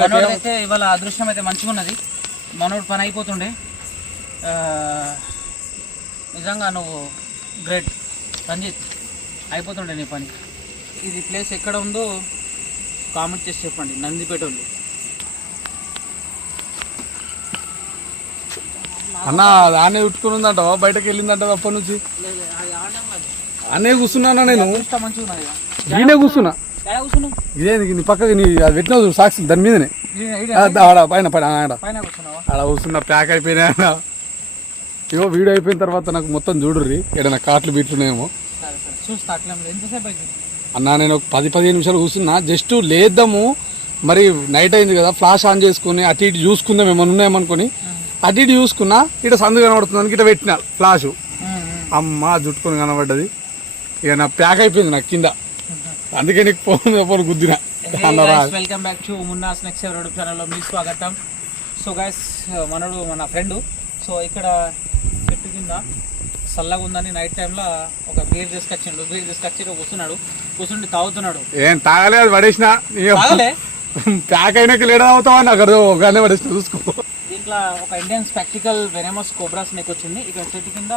మనోడైతే ఇవాళ అదృష్టం అయితే మంచిగా ఉన్నది. మనోడు పని అయిపోతుండే. నిజంగా నువ్వు గ్రేట్ రంజిత్, అయిపోతుండే నీ పని. ఇది ప్లేస్ ఎక్కడ ఉందో కామెంట్ చేసి చెప్పండి. నందిపేట వాళ్ళు అన్న ఆనే ఉట్టుకుని ఉందంట, బయటకు వెళ్ళిందంట అప్పటి నుంచి. అనే కూర్చున్నా నేను, ఈయనే కూర్చున్నా. ఇదేంది నీ పక్కకి నీ అది పెట్టినావు చూడు సాక్షి, దాని మీదనే ఆడ పైన పైన ఆడ కూర్చున్నా. ప్యాక్ అయిపోయినా ఇగో వీడియో అయిపోయిన తర్వాత నాకు మొత్తం చూడుర్రి, ఏదైనా కాట్లు బీట్లున్నాయేమో. అన్నా నేను ఒక 10-15 నిమిషాలు కూర్చున్నా, జస్ట్ లేద్దాము. మరి నైట్ అయింది కదా, ఫ్లాష్ ఆన్ చేసుకుని అటు ఇటు చూసుకుందాం ఏమన్నా ఉన్నాయేమనుకొని అటు ఇటు చూసుకున్నా. ఇటు సందు కనబడుతుంది, ఇటు పెట్టిన ఫ్లాష్ అమ్మ జుట్టుకొని కనబడ్డది. ఇక నా ప్యాక్ అయిపోయింది నాకు కింద, అందుకే నీకు ఫోన్ గుద్దిన. Welcome back to Munna snacks YouTube ఛానల్లో మీ స్వాగతం. సో గైస్, మనోడు మన ఫ్రెండ్. సో ఇక్కడ చెట్టు కింద చల్లగా ఉందని నైట్ టైంలో ఒక బీర్ తీసుకొచ్చి కూర్చుండి తాగుతున్నాడు. ఏం తాగలే, అది పడేసిన. ప్యాక్ అయినాక లేడా అవుతావా నాకు ఒకనే పడేసిన చూసుకో. దీంట్లో ఒక Indian spectacle venomous cobra snake వచ్చింది. ఇక్కడ చెట్టు కింద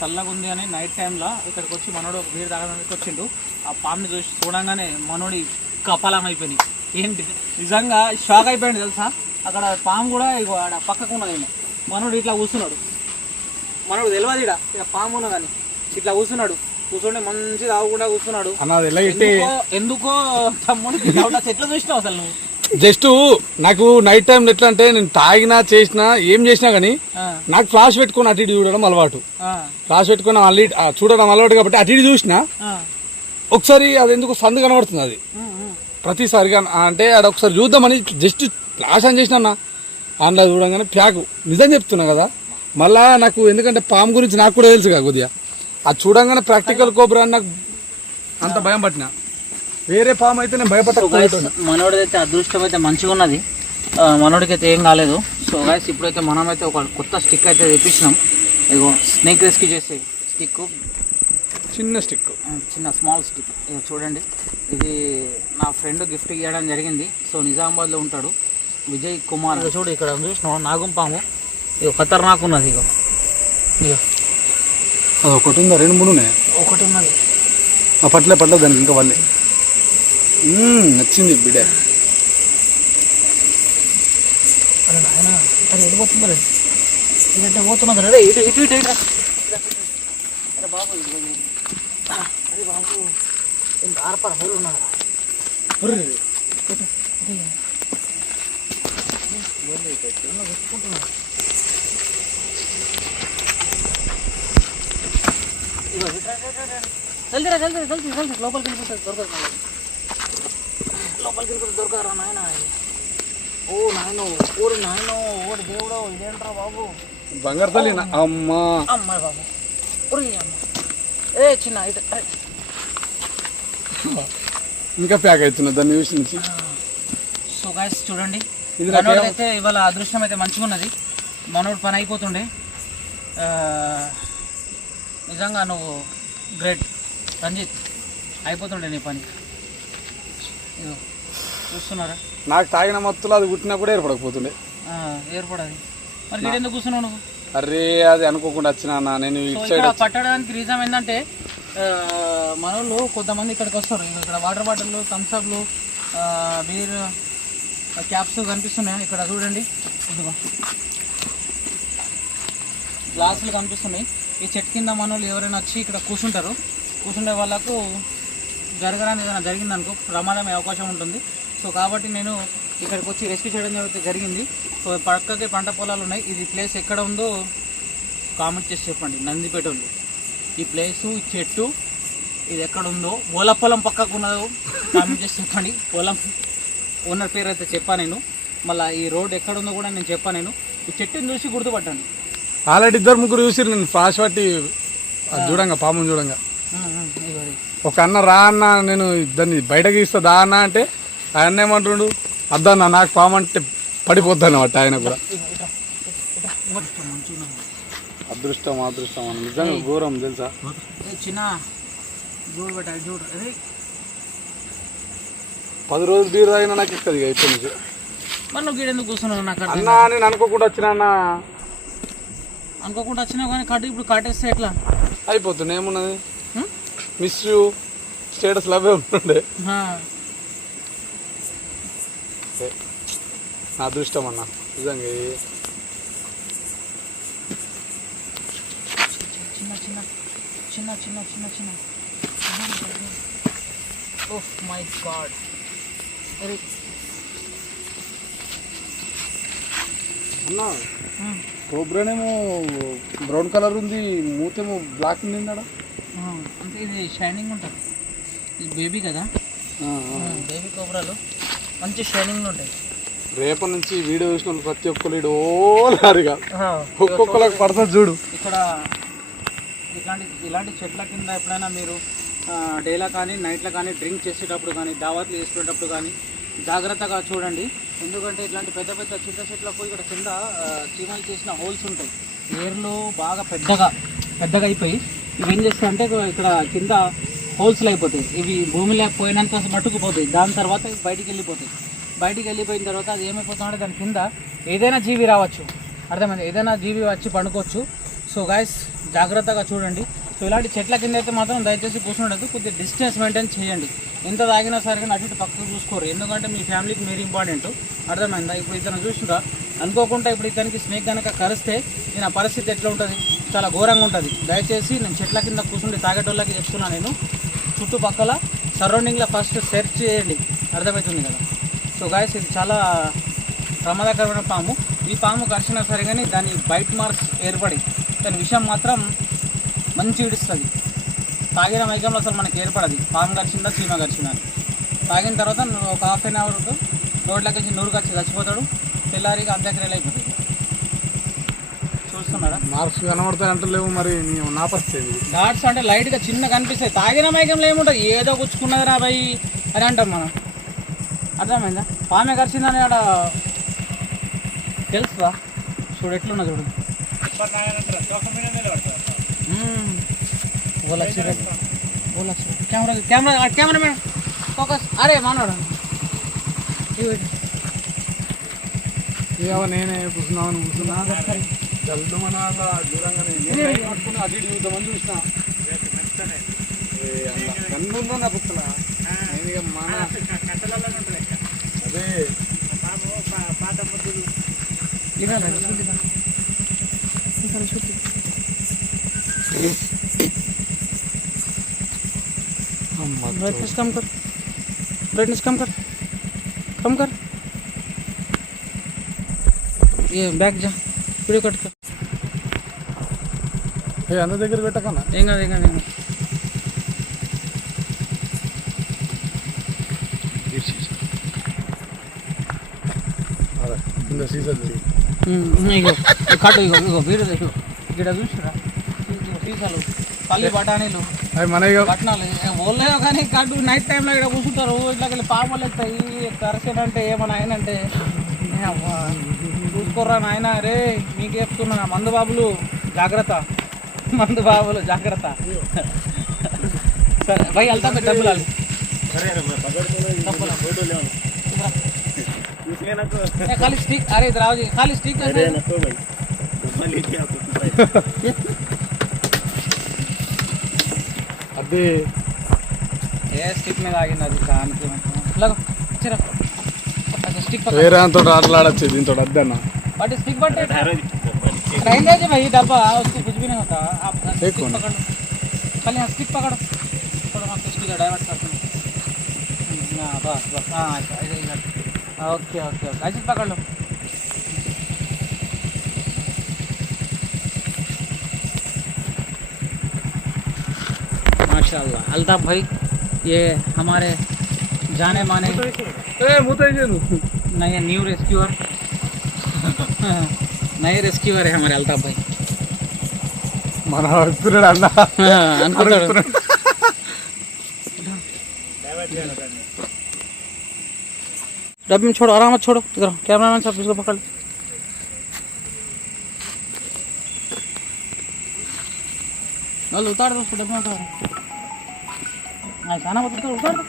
చల్లగా ఉంది అని నైట్ టైంలో ఇక్కడికి వచ్చి మనోడు ఒక బీర్ తాగడానికి వచ్చిండు. ఆ పాముని చూడంగానే మనోడి కపాలం అయిపోయింది. ఏంటి నిజంగా షాక్ అయిపోయింది తెలుసా. అక్కడ పాము కూడా ఇక ఆడ పక్కకు ఉన్నది. మనోడు ఇట్లా కూర్చున్నాడు, మనోడు తెలియదు ఇక పాము ఉన్నదని. ఇట్లా కూర్చుంటే మంచి తాగకుండా కూర్చున్నాడు. ఎందుకో తమ్ముడికి ఎట్లా చూసినావు అసలు నువ్వు? జస్ట్ నాకు నైట్ టైం ఎట్లా అంటే, నేను తాగినా చేసినా ఏం చేసినా గానీ నాకు ఫ్లాష్ పెట్టుకుని అటు ఇటు చూడడం అలవాటు. ఫ్లాష్ పెట్టుకుని చూడడం అలవాటు కాబట్టి అటు ఇటు చూసినా ఒకసారి అది ఎందుకు సందు కనబడుతుంది. అది ప్రతిసారిగా అంటే ఆడ ఒకసారి చూద్దామని జస్ట్ ఫ్లాష్ ఆన్ చేసినా అందులో చూడంగానే ప్యాకు. నిజం చెప్తున్నా కదా. మళ్ళా నాకు ఎందుకంటే పాము గురించి నాకు కూడా తెలుసు కదా కొద్దిగా. అది చూడంగానే ప్రాక్టికల్ కోబ్రా అని నాకు అంత భయం పట్టిన. వేరే పాము అయితే నేను భయపడతాను. మనోడిదైతే అదృష్టం అయితే మంచిగా ఉన్నది, మనోడికి అయితే ఏం కాలేదు. సో గైస్, ఇప్పుడైతే మనమైతే ఒక కొత్త స్టిక్ అయితే తెప్పించినాం. ఇగో స్నేక్ రెస్క్యూ చేసే స్టిక్, చిన్న స్మాల్ స్టిక్. ఇక చూడండి, ఇది నా ఫ్రెండ్ గిఫ్ట్ ఇవ్వడం జరిగింది. సో నిజామాబాద్లో ఉంటాడు విజయ్ కుమార్. చూడు ఇక్కడ చూసినావు నాగం పాము, ఇక ఖతర్నాక్ ఉన్నది. ఇక అది ఒకటి ఉందా, 2-3 ఉన్నాయి. ఒకటి ఉన్నది. పట్ల దానికి ఇంకా వాళ్ళే నచ్చింది బిడ్డ. అరే నాయన, అది వెళ్ళిపోతుంది. ఇదంటే పోతున్నది. అరే ఇటు ఇటు ఇటు ఇటు. అరే బాబు, అరే బాబు, ఇంత ఆరపార హోల్ ఉన్నారా? జల్దీ లోపలికి వెళ్ళిపోతుంది. దొరకదురా నాయన. ఓ నాయన, ఊరు నాయన, ఊరు దేవుడు, ఇదేంట్రా బాబు బంగారు తల్లి. అమ్మా అమ్మాయి బాబు, ఊరి అమ్మ. ఏ చిన్న ఇటు ఇంకా ప్యాక్ అవుతున్నా దాన్ని చూసి నుంచి. సో గైస్ చూడండి, అయితే ఇవాళ అదృష్టం అయితే మంచిగా ఉన్నది. మనోడు పని అయిపోతుండే. నిజంగా నువ్వు గ్రేట్ రంజిత్, అయిపోతుండే నీ పని. ఇదో చూస్తున్నారా, నాకు తాగిన మత్తులో అది కుట్టినా కూడా ఏర్పడకపోతుండే. ఏర్పడది. మరి నేను ఎందుకు కూర్చున్నావు నువ్వు? అరే అది అనుకోకుండా వచ్చినా నేను ఇక్కడ పట్టడానికి రీజన్ ఏంటంటే, మన వాళ్ళు కొంతమంది ఇక్కడికి వస్తారు. ఇక్కడ వాటర్ బాటిల్లు, థమ్స్అప్లు, బీర్ క్యాప్స్ కనిపిస్తున్నాయి. ఇక్కడ చూడండి, ఇదిగో గ్లాసులు కనిపిస్తున్నాయి. ఈ చెట్టు కింద మన వాళ్ళు ఎవరైనా వచ్చి ఇక్కడ కూర్చుండే వాళ్ళకు జరగడానికి ఏదైనా జరిగిందనుకో ప్రమాదం అయ్యే అవకాశం ఉంటుంది. సో కాబట్టి నేను ఇక్కడికి వచ్చి రెస్క్యూ చేయడం జరిగింది. సో పక్కకి పంట పొలాలు ఉన్నాయి. ఇది ప్లేస్ ఎక్కడ ఉందో కామెంట్ చేసి చెప్పండి. నందిపేట వాళ్ళు ఈ ప్లేసు, ఈ చెట్టు ఇది ఎక్కడ ఉందో, పొలం పక్కకు ఉన్నదో కామెంట్ చేసి చెప్పండి. పొలం ఓనర్ పేరు అయితే చెప్పాను నేను. మళ్ళీ ఈ రోడ్ ఎక్కడ ఉందో కూడా నేను చెప్పాను. నేను ఈ చెట్టుని చూసి గుర్తుపట్టండి. ఆల్రెడీ 2-3 చూసిరు నేను ఫ్లాష్ పట్టి చూడంగా, పాము చూడంగా. ఒక అన్న రా అన్న, నేను దాన్ని బయటకి ఇస్తా దా అన్న అంటే ఆయన ఏమంటుండు, అద్దన్న నాకు పాము అంటే పడిపోద్ది అన్నమాట. ఆయన కూడా అదృష్టం అన్న, నిజంగా ఘోరం తెలుసా. చిన్న చూడు 10 రోజులు బీర్ తాగినా నాకు ఎక్కది ఇప్పటి నుంచి. మరి నువ్వు గీడెందుకు కూర్చున్నావు నాకు అర్థం అన్నా నేను అనుకోకుండా వచ్చినా అన్న. అనుకోకుండా వచ్చినావు కానీ కట్టు ఇప్పుడు కట్టేస్తే ఎట్లా అయిపోతుంది ఏమున్నది. మిస్ యూ స్టేటస్ లవే ఉంటుండే. నా అదృష్టం అన్న నిజంగా. చిన్న చిన్న చిన్న చిన్న చిన్న చిన్న ఓహ్ మై గాడ్. అన్న కోబ్రానేమో బ్రౌన్ కలర్ ఉంది, మూతేమో బ్లాక్ ఉంది అన్నాడా. అంటే ఇది షైనింగ్ ఉంటుంది. ఇది బేబీ కదా, బేబీ కోబ్రాలు మంచి షైనింగ్ ఉంటాయి. రేపటి నుంచి వీడియో చూసిన ప్రతి ఒక్కరు ఓలారిగా ఒక్కొక్కరికి పడుతుంది చూడు. ఇక్కడ ఇలాంటి చెట్ల కింద ఎప్పుడైనా మీరు డేలో కానీ నైట్లో కానీ డ్రింక్ చేసేటప్పుడు కానీ దావత్లు వేసుకునేటప్పుడు కానీ జాగ్రత్తగా చూడండి. ఎందుకంటే ఇట్లాంటి పెద్ద పెద్ద చిన్న చెట్లకు ఇక్కడ కింద చీమలు చేసిన హోల్స్ ఉంటాయి. ఏర్లు బాగా పెద్దగా అయిపోయి ఇవి ఏం చేస్తాయంటే ఇక్కడ కింద హోల్స్లు అయిపోతాయి. ఇవి భూమిలో పోయినంత మట్టుకు పోతాయి. దాని తర్వాత బయటికి వెళ్ళిపోతాయి. బయటికి వెళ్ళిపోయిన తర్వాత అది ఏమైపోతుందంటే దాని కింద ఏదైనా జీవి రావచ్చు. అర్థమైంది, ఏదైనా జీవి వచ్చి పండుకోవచ్చు. సో గైస్ జాగ్రత్తగా చూడండి. సో ఇలాంటి చెట్ల కింద అయితే మాత్రం దయచేసి కూర్చుండదు. కొద్దిగా డిస్టెన్స్ మెయింటైన్ చేయండి. ఎంత తాగినా సరే కానీ అటు ఇటు పక్కకు చూసుకోరు. ఎందుకంటే మీ ఫ్యామిలీకి మీరు ఇంపార్టెంట్. అర్థమైందా? ఇప్పుడు ఇతను చూసిరా అనుకోకుండా ఇప్పుడు ఇతనికి స్నేక్ కనుక కరిస్తే నా పరిస్థితి ఎట్లా ఉంటుంది, చాలా ఘోరంగా ఉంటుంది. దయచేసి నేను చెట్ల కింద కూర్చుండి తాగేటోళ్ళకి చెప్తున్నా. నేను చుట్టుపక్కల సరౌండింగ్లో ఫస్ట్ సెర్చ్ చేయండి. అర్థమవుతుంది కదా. సో గాయస్ ఇది చాలా ప్రమాదకరమైన పాము. ఈ పాము కరిచినా సరే కానీ దాని బైట్ మార్క్స్ ఏర్పడి దాని విషయం మాత్రం మంచి ఇడుస్తుంది. తాగిన మైకంలో అసలు మనకి ఏర్పడదు పాము కరిచిందా చీమ కరిచిందా. తాగిన తర్వాత ఒక హాఫ్ అన్ అవర్కు రోడ్లోకి వచ్చి నూరుకు వచ్చి చచ్చిపోతాడు. తెల్లారిగా అంత్యక్రియలు అయిపోతాయి. చూస్తున్నాడా మార్క్స్ కనబడతాయి అంటలేవు. మరి నా పరిస్థితి డాట్స్ అంటే లైట్గా చిన్న కనిపిస్తాయి. తాగిన మైకంలో ఏముంటుంది, ఏదో గుచ్చుకున్నది రా భయ్ అని అంటాం మనం. అర్థమైందా? పామె కరిచిందని ఆడ తెలుసుదా? చూడు ఎట్లున్నా చూడు. Camera madam focus. అరే మనోడు నేనే కూర్చున్నామని కూర్చున్నా జల్లు మన దూరంగానే పట్టుకుని అటు ఇటు చూద్దామని చూసిన. కన్నుందో నా కుక్కలా నేను మన అదే ब्राइटनेस कम कर, ब्राइटनेस कम कर. ये बैक जा वीडियो कट कर. అందరి దగ్గర పెట్టకన్నా ఏం కాదు ఏం కాదు. ఇగో కట్టు ఇగో వీడియో ఇగో ఇక్కడ చూసిరా సీసాలు పల్లి బఠానీలు పట్నాలు ఓళ్ళేమో కానీ కట్టు నైట్ టైంలో ఇక్కడ కూర్చుంటారు. ఇట్లా పాపలు వస్తాయి. కరెక్షన్ అంటే ఏమన్నా ఆయన అంటే చూసుకోర్రా నాయన. రే మీకు చెప్తున్నా మందు బాబులు జాగ్రత్త, మందు బాబులు జాగ్రత్త. సరే భయ్ వెళ్తా డబ్బులు खाली स्टिक. अरे इधर आओ जी, खाली स्टिक अभी ये स्टिक में आगे ना दुकान के लगो चलो. अच्छा स्टिक पकड़ వేరే అంతో ఆటలాడొచ్చు దీంతో అద్దన్న. बट स्टिक बट रहने दे भाई डब्बा, उसको कुछ भी नहीं होता. आप स्टिक पकड़ लो खाली. हाँ स्टिक पकड़ो थोड़ा हम स्टिक डाइवर्ट करते हैं. हाँ बस बस. हाँ ओके ओके ओके ऐसे पकड़ लो. माशाल्लाह अल्ताफ भाई ये हमारे जाने माने नए न्यू रेस्क्यूअर नए रेस्क्यूअर है हमारे अल्ताफ भाई. మన అన్న అనుకుంటాడు. डब्बे में छोड़ो, आराम से छोड़ो. इधर कैमरामैन साहब इसको पकड़. उतार दो उसको डब्बे में उतार. खाना उतार दो.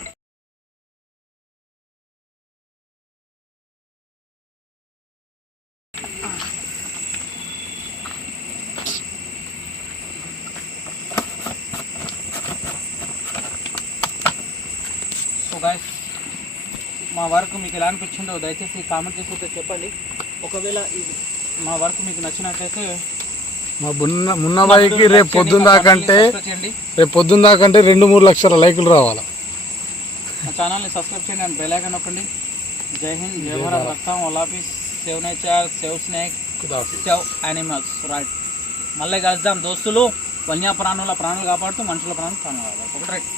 గాయస్ మా వర్క్ మీకు ఎలా అనిపించిందో దయచేసి కామెంట్ చేసి అయితే చెప్పండి. ఒకవేళ ఇది మా వర్క్ మీకు నచ్చినట్లయితే మా మున్నబాయికి రేపు పొద్దున్న దాకంటే చేయండి. 2-3 లక్షల లైకులు రావాలి. మా ఛానల్ని సబ్స్క్రైబ్ చేయండి అండ్ బెల్ ఐకాన్ నొక్కండి. జై హింద్, జై భారత్, రక్తం ఒలాఫీస్, save nature, save snake, save animals. Right, మళ్ళీ కలుద్దాం దోస్తులు. వన్యప్రాణుల ప్రాణాలు కాపాడుతూ మనుషుల ప్రాణాలు కాపాడుతూ. రైట్.